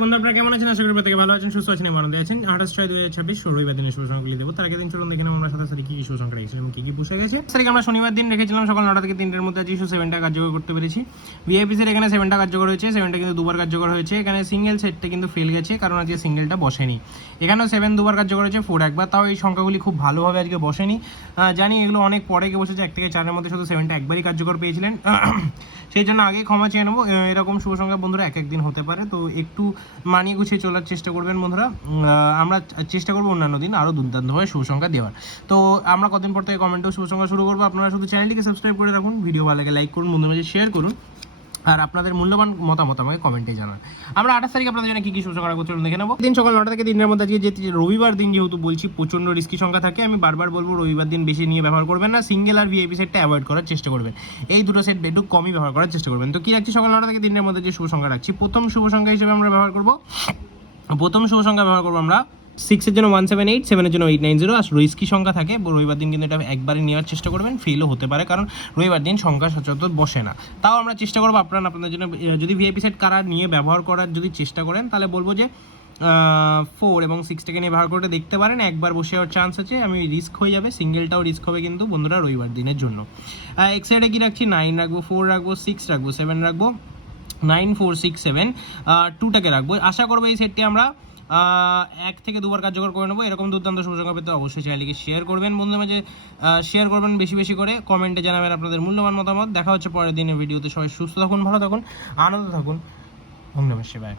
বন্ধু আপনারা কেমন আছেন? আশা করি প্রত্যেকে ভালো আছেন, সুস্থ আছেন, আনন্দে আছেন। 28/6/2026 রবিবার দিনের শুভ সংখ্যাগুলি দেবো। তার আগে দিন চলুন দেখে নেব আমরা 27 তারিখ কি শুভ সংখ্যা রেখেছিলাম, কি কি বসে গেছে। তারিখ আমরা শনিবার দিন রেখেছিলাম সকাল 9টা থেকে 3টার মধ্যে। আজ ইস্যু 7টা কার্যকর করতে পেরেছি। ভিআইপিসের এখানে 7টা কার্যকর হয়েছে, 7টা কিন্তু দুবার কার্যকর হয়েছে। এখানে সিঙ্গেল সেটটা কিন্তু ফেল গেছে, কারণ আজকে সিঙ্গেলটা বসেনি। এখানেও 7 দুবার কার্যকর হয়েছে, 4 একবার। তাও এই সংখ্যাগুলি খুব ভালোভাবে আজকে বসেনি। জানি এগুলো অনেক পরে গিয়ে বসেছে, 1 থেকে 4-এর মধ্যে শুধু 7টা একবারই কার্যকর পেয়েছিলেন। সেই জন্য আগে ক্ষমা চেয়ে নেবো। এরকম শুভ সংখ্যা বন্ধুরা এক একদিন হতে পারে, তো একটু মানিয়ে গুছিয়ে চলার চেষ্টা করবেন বন্ধুরা। আমরা চেষ্টা করবো অন্যান্য দিন আরও দুর্দান্তভাবে শুভ সংখ্যা দেওয়ার। তো আমরা কদিন পর থেকে কমেন্টেও শুভ সংখ্যা শুরু করবো। আপনারা শুধু চ্যানেলটিকে সাবস্ক্রাইব করে রাখুন, ভিডিও ভালো লাগে লাইক করুন, বন্ধুদের মাঝে শেয়ার করুন, আর আপনাদের মূল্যবান মতামত আমাকে কমেন্টে জানান। আমরা 28 তারিখ আপনাদের জন্য কি কি শুভ সংখ্যা করতে দেখে নেবো। দিন সকাল 9টা থেকে 3টার মধ্যে আজকে যে রবিবার দিন, যেহেতু বলছি প্রচণ্ড রিস্কি সংখ্যা থাকে, আমি বারবার বলবো রবিবার দিন বেশি নিয়ে ব্যবহার করবেন না। সিঙ্গেল আর ভিআইপি সেটটা অ্যাভয়েড করার চেষ্টা করবেন। এই দুটো সেট একটু কমই ব্যবহার করার চেষ্টা করবেন। তো কি রাখছি সকাল 9টা থেকে 3টার মধ্যে যে শুভ সংখ্যা রাখছি, প্রথম শুভ সংখ্যা হিসেবে আমরা ব্যবহার করবো আমরা 6-এর জন্য 178, 7-এর জন্য 890। আর রিস্কি সংখ্যা থাকে রবিবার দিন, কিন্তু এটা একবারই নেওয়ার চেষ্টা করবেন। ফেলও হতে পারে, কারণ রবিবার দিন সংখ্যা সচরাচর বসে না। তাও আমরা চেষ্টা করবো আপনাদের জন্য, যদি ভিআইপি সেট কারা নিয়ে ব্যবহার করার যদি চেষ্টা করেন, তাহলে বলবো যে 4 এবং 6টাকে নিয়ে ব্যবহার করে দেখতে পারেন। একবার বসে যাওয়ার চান্স আছে, আমি রিস্ক হয়ে যাবে, সিঙ্গেলটাও রিস্ক হবে কিন্তু বন্ধুরা রবিবার দিনের জন্য। এক সাইডে কি রাখছি, 9 রাখবো, 4 রাখবো, 6 রাখবো, 7 রাখবো, 9, 4, 6, 7, 2টাকে রাখবো। আশা করবো এই সেটটি আমরা 1 থেকে 2বার কার্যকর করে নেবো। এরকম দুর্দান্ত শুভ সংখ্যা পেতে অবশ্যই চ্যানেলটিকে শেয়ার করবেন, বন্ধুদের মাঝে শেয়ার করবেন বেশি বেশি করে, কমেন্টে জানাবেন আপনাদের মূল্যবান মতামত। দেখা হচ্ছে পরের দিনের ভিডিওতে। সবাই সুস্থ থাকুন, ভালো থাকুন, আনন্দ থাকুন। ধন্যবাদ। সেবায়।